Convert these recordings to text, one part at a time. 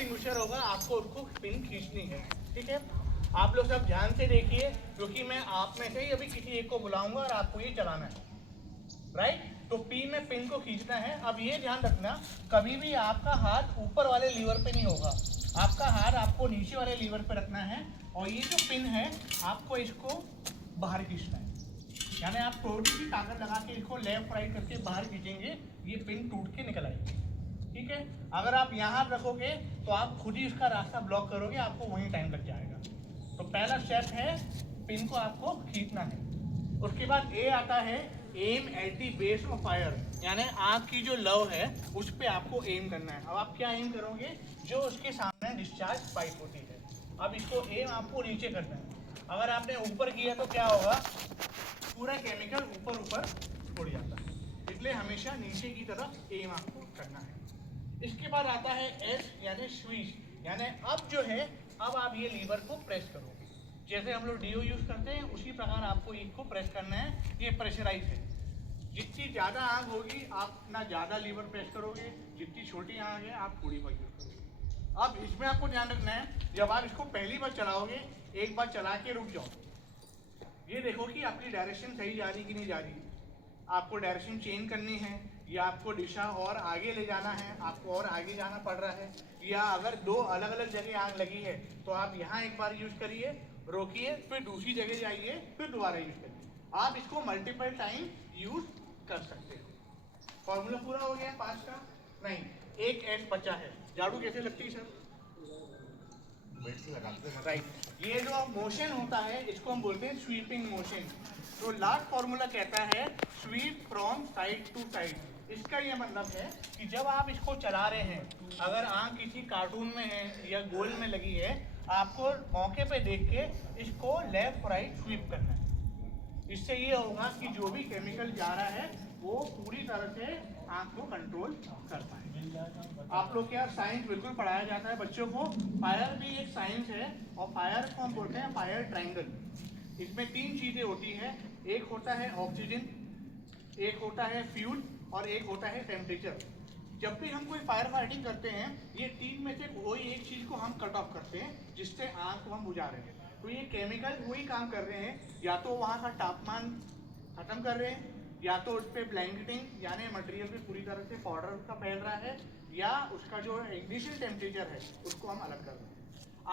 Extinguisher होगा, आपको उसको पिन खींचनी है। ठीक है, आप लोग सब ध्यान से देखिए, क्योंकि मैं आप में से ही अभी किसी एक को बुलाऊंगा और आपको ये चलाना है, राइट। तो पी में पिन को खींचना है। अब ये ध्यान रखना, कभी भी आपका हाथ ऊपर वाले लीवर पे नहीं होगा, आपका हाथ आपको नीचे वाले लीवर पे रखना है। और ये जो पिन है आपको इसको बाहर खींचना है, यानी आप थोड़ी सी ताकत लगा के इसको लेफ्ट राइट करके बाहर खींचेंगे, ये पिन टूट के निकल आएगी। ठीक है, अगर आप यहाँ रखोगे तो आप खुद ही इसका रास्ता ब्लॉक करोगे, आपको वहीं टाइम लग जाएगा। तो पहला स्टेप है पिन को आपको खींचना है। उसके बाद ए आता है aim at the base of fire, यानी आग की जो लव है उस पर आपको एम करना है। अब आप क्या एम करोगे, जो उसके सामने डिस्चार्ज पाइप होती है, अब इसको एम आपको नीचे करना है। अगर आपने ऊपर किया तो क्या होगा, पूरा केमिकल ऊपर ऊपर उड़ जाता है, इसलिए हमेशा नीचे की तरफ एम आपको करना है। इसके बाद आता है एस यानी स्वीच, यानी अब जो है अब आप ये लीवर को प्रेस करोगे, जैसे हम लोग डीओ यूज करते हैं उसी प्रकार आपको इसको प्रेस करना है। ये प्रेशराइज है, जितनी ज़्यादा आग होगी आप ना ज़्यादा लीवर प्रेस करोगे, जितनी छोटी आग है आप थोड़ी बार यूज करोगे। अब इसमें आपको ध्यान रखना है, जब आप इसको पहली बार चलाओगे, एक बार चला के रुक जाओ, ये देखो कि आपकी डायरेक्शन सही जा रही कि नहीं जा रही, आपको डायरेक्शन चेंज करनी है या आपको दिशा और आगे ले जाना है, आपको और आगे जाना पड़ रहा है, या अगर दो अलग अलग जगह आग लगी है तो आप यहाँ एक बार यूज करिए, रोकिए, फिर दूसरी जगह जाइए, फिर दोबारा यूज करिए। आप इसको मल्टीपल टाइम यूज कर सकते हो। फॉर्मूला पूरा हो गया 5 का? नहीं, एक एस बचा है। झाड़ू कैसे लगती है सर? राइट, ये जो मोशन होता है इसको हम बोलते हैं स्वीपिंग मोशन। तो लास्ट फॉर्मूला कहता है sweep from side to side. इसका ये मतलब है कि जब आप इसको चला रहे हैं, अगर आग किसी कार्टून में है या गोल में लगी है, आपको मौके पे देख के इसको लेफ्ट राइट स्वीप करना है। इससे ये होगा कि जो भी केमिकल जा रहा है वो पूरी तरह से आग को कंट्रोल कर पाए। आप लोग क्या साइंस बिल्कुल पढ़ाया जाता है बच्चों को, फायर भी एक साइंस है, और फायर को हम बोलते हैं फायर ट्रायंगल। इसमें 3 चीजें होती हैं, एक होता है ऑक्सीजन, एक होता है फ्यूल और एक होता है टेम्परेचर। जब भी हम कोई फायर फाइटिंग करते हैं, ये 3 में से कोई एक चीज को हम कट ऑफ करते हैं जिससे आग को हम बुझा रहे हैं। तो ये केमिकल वही काम कर रहे हैं, या तो वहाँ का तापमान खत्म कर रहे हैं, या तो उस पर ब्लैंकेटिंग यानी मटेरियल भी पूरी तरह से पाउडर का फैल रहा है, या उसका जो इनिशियल टेम्परेचर है उसको हम अलग कर रहे हैं।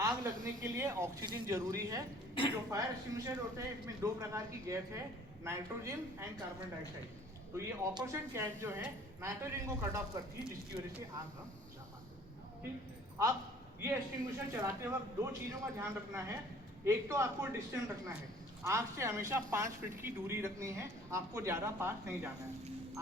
आग लगने के लिए ऑक्सीजन जरूरी है। जो फायर एक्सटिंग्विशर होते हैं इसमें 2 प्रकार की गैस है, नाइट्रोजन एंड कार्बन डाइऑक्साइड। तो ये ऑपोजिट गैस जो है नाइट्रोजन को कट ऑफ करती है, जिसकी वजह से आग हम बुझा पाते हैं। ठीक, अब ये एक्सटिंग्विशर चलाते वक्त 2 चीज़ों का ध्यान रखना है। एक तो आपको डिस्टेंस रखना है, आग से हमेशा 5 फीट की दूरी रखनी है, आपको ज़्यादा पास नहीं जाना है।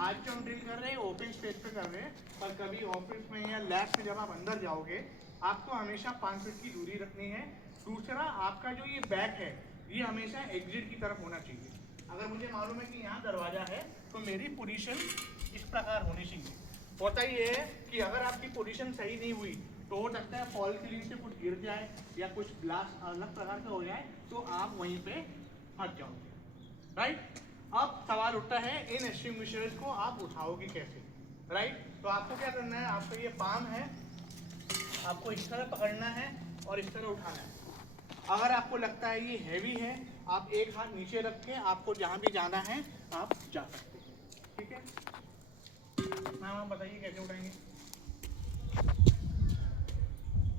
आज जो हम ड्रिल कर रहे हैं ओपन स्पेस पे कर रहे हैं, पर कभी ऑफिस में या लैब में जब आप अंदर जाओगे आपको हमेशा 5 फीट की दूरी रखनी है। दूसरा, आपका जो ये बैक है ये हमेशा एग्जिट की तरफ होना चाहिए। अगर मुझे मालूम है कि यहाँ दरवाजा है तो मेरी पोजीशन इस प्रकार होनी चाहिए। होता ये है कि अगर आपकी पोजीशन सही नहीं हुई तो हो सकता है फॉल सीलिंग से कुछ गिर जाए या कुछ ग्लास अलग प्रकार का हो जाए, तो आप वहीं पे फंस जाओगे, राइट। अब सवाल उठता है इन एक्सटिंग्विशर्स को आप उठाओगे कैसे, राइट। तो आपको क्या करना है, आपका ये पाम है, आपको इस तरह पकड़ना है और इस तरह उठाना है। अगर आपको लगता है ये हैवी है, आप एक हाथ नीचे रख के आपको जहाँ भी जाना है आप जा सकते हैं। ठीक है मैम, आप बताइए कैसे उठाएंगे।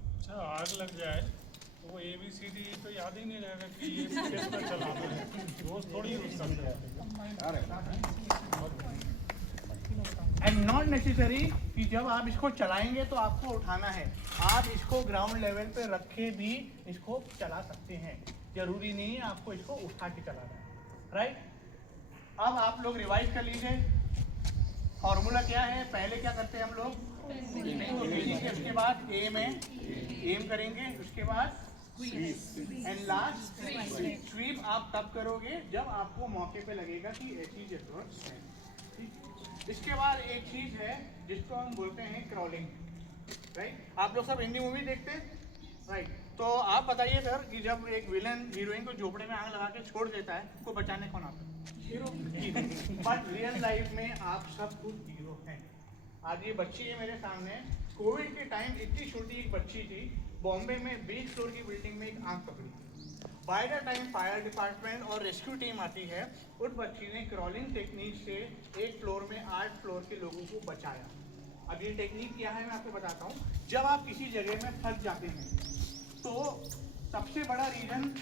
अच्छा, आग लग जाए तो वो ABCD तो याद ही नहीं रहेगा कि ये किस पर चलाना है, रोज थोड़ी यूज करते एंड नॉट नेसेसरी कि जब आप इसको चलाएंगे तो आपको उठाना है, आप इसको ग्राउंड लेवल पे रखे भी इसको चला सकते हैं, जरूरी नहीं है आपको इसको उठा के चलाना है, राइट। अब आप लोग रिवाइज कर लीजिए, फॉर्मूला क्या है, पहले क्या करते हैं हम लोग, तो उसके बाद एम है, एम करेंगे, उसके बाद एंड लास्ट स्वीप। आप तब करोगे जब आपको मौके पे लगेगा कि ऐसी जरूरत है। ठीक, इसके बाद एक चीज है जिसको हम बोलते हैं क्रॉलिंग, राइट। आप लोग सब हिंदी मूवी देखते हैं, राइट। तो आप बताइए सर कि जब एक विलन हीरोइन को झोपड़े में आग लगा के छोड़ देता है, उसको बचाने कौन आता है? हीरो। बट रियल लाइफ में आप सब खुद हीरो हैं। आज ये बच्ची है मेरे सामने, कोविड के टाइम इतनी छोटी एक बच्ची थी, बॉम्बे में 20 फ्लोर की बिल्डिंग में एक आग पकड़ी। By the time fire department और रेस्क्यू टीम आती है, उस बच्ची ने क्रॉलिंग टेक्निक से एक फ्लोर में 8 फ्लोर के लोगों को बचाया। अब ये टेक्निक क्या है मैं आपको बताता हूँ। जब आप किसी जगह में फंस जाते हैं तो सबसे बड़ा रीजन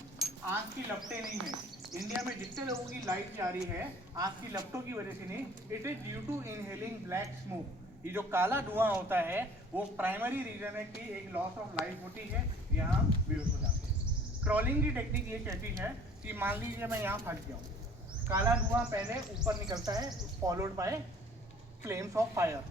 आग की लपटें नहीं है। इंडिया में जितने लोगों की लाइफ जा रही है आग की लपटों की वजह से नहीं, it is due to inhaling black smoke. ये जो काला धुआं होता है वो प्राइमरी रीजन है कि एक लॉस ऑफ लाइफ होती है, यहाँ बेहोश हो जाते हैं। क्रॉलिंग की टेक्निक ये कहती है कि मान लीजिए मैं यहाँ फंस गया हूँ, काला धुआं पहले ऊपर निकलता है followed by flames of fire,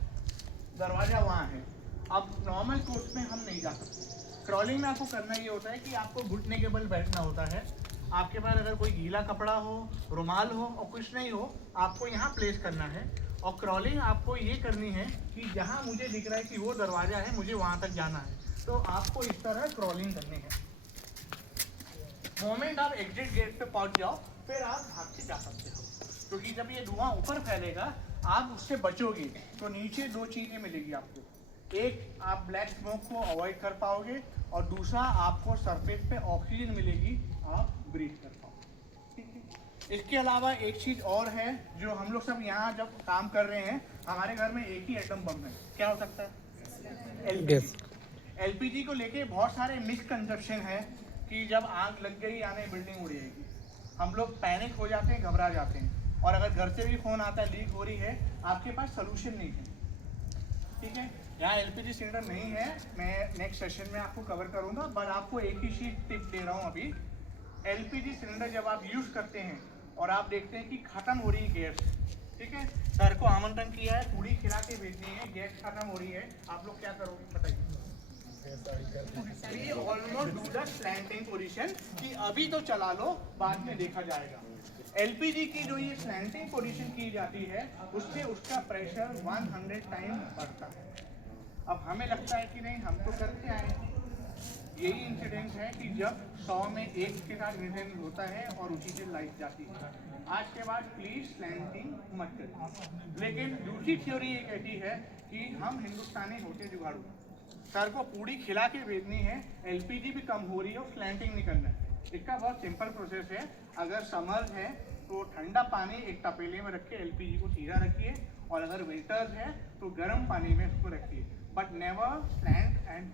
दरवाजा वहाँ है। अब नॉर्मल कोर्स में हम नहीं जा सकते। क्रॉलिंग में आपको करना ये होता है कि आपको घुटने के बल बैठना होता है। आपके पास अगर कोई गीला कपड़ा हो, रुमाल हो और कुछ नहीं हो, आपको यहाँ प्लेस करना है। और क्रॉलिंग आपको ये करनी है कि जहाँ मुझे दिख रहा है कि वो दरवाज़ा है, मुझे वहाँ तक जाना है, तो आपको इस तरह क्रॉलिंग करनी है। मोमेंट आप एग्जिट गेट पे पहुँच जाओ फिर आप भाग के जा सकते हो, क्योंकि जब ये धुआं ऊपर फैलेगा आप उससे बचोगे तो नीचे दो चीज़ें मिलेगी आपको। एक, आप ब्लैक स्मोक को अवॉइड कर पाओगे और दूसरा आपको सरफेस पे ऑक्सीजन मिलेगी, आप ब्रीथ कर पाओगे। ठीक है। इसके अलावा एक चीज़ और है जो हम लोग सब यहाँ जब काम कर रहे हैं, हमारे घर में एक ही एटम बम है, क्या हो सकता है? एलपीजी। एलपीजी को लेके बहुत सारे मिसकंसेप्शन है कि जब आग लग गई यानी बिल्डिंग उड़ जाएगी। हम लोग पैनिक हो जाते हैं, घबरा जाते हैं, और अगर घर से भी फ़ोन आता है लीक हो रही है, आपके पास सोल्यूशन नहीं है। ठीक है, यहाँ एलपीजी सिलेंडर नहीं है, मैं नेक्स्ट सेशन में आपको कवर करूँगा, बट आपको एक ही चीज़ टिप दे रहा हूँ अभी। एलपीजी सिलेंडर जब आप यूज़ करते हैं और आप देखते हैं कि ख़त्म हो रही है गैस, ठीक है, सर को आमंत्रण किया है, पूरी खिला के भेजनी है, गैस खत्म हो रही है, आप लोग क्या करोगे बताइए? Almost do the slanting position कि अभी तो चला लो, बाद में देखा जाएगा। एलपीजी की जो ये स्लैंटिंग पोजीशन की जाती है उससे उसका प्रेशर 100 टाइम बढ़ता है। अब हमें लगता है कि नहीं हम तो करते आए हैं। यही इंसिडेंट है कि जब 100 में एक के साथ इंसिडेंट होता है और उसी से लाइफ जाती है। आज के बाद प्लीज स्लैंटिंग मत करें। लेकिन दूसरी थ्योरी ये कहती है कि हम हिंदुस्तानी होते जुगाड़ू, सर को पूरी खिला के भेजनी है, एलपीजी भी कम हो रही है और स्लैंटिंग नहीं करना है। इसका बहुत सिंपल प्रोसेस है। अगर समर है तो ठंडा पानी एक तपेले में रख के एलपीजी को सीधा रखिए, और अगर विंटर्स है तो गर्म पानी में उसको रखिए, बट नेवर स्लैंट एंड।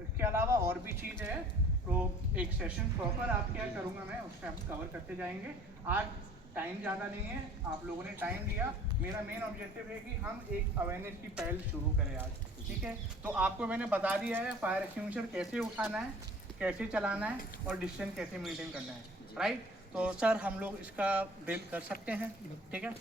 इसके अलावा और भी चीज़ है, तो एक सेशन प्रॉपर आप क्या करूँगा मैं उससे हम कवर करते जाएंगे। आज टाइम ज़्यादा नहीं है, आप लोगों ने टाइम दिया। मेरा मेन ऑब्जेक्टिव है कि हम एक अवेयरनेस की पहल शुरू करें आज, ठीक है। तो आपको मैंने बता दिया है फायर एक्सटिंग्विशर कैसे उठाना है, कैसे चलाना है और डिस्टेंस कैसे मेंटेन करना है, राइट। तो सर हम लोग इसका बिल कर सकते हैं, ठीक है।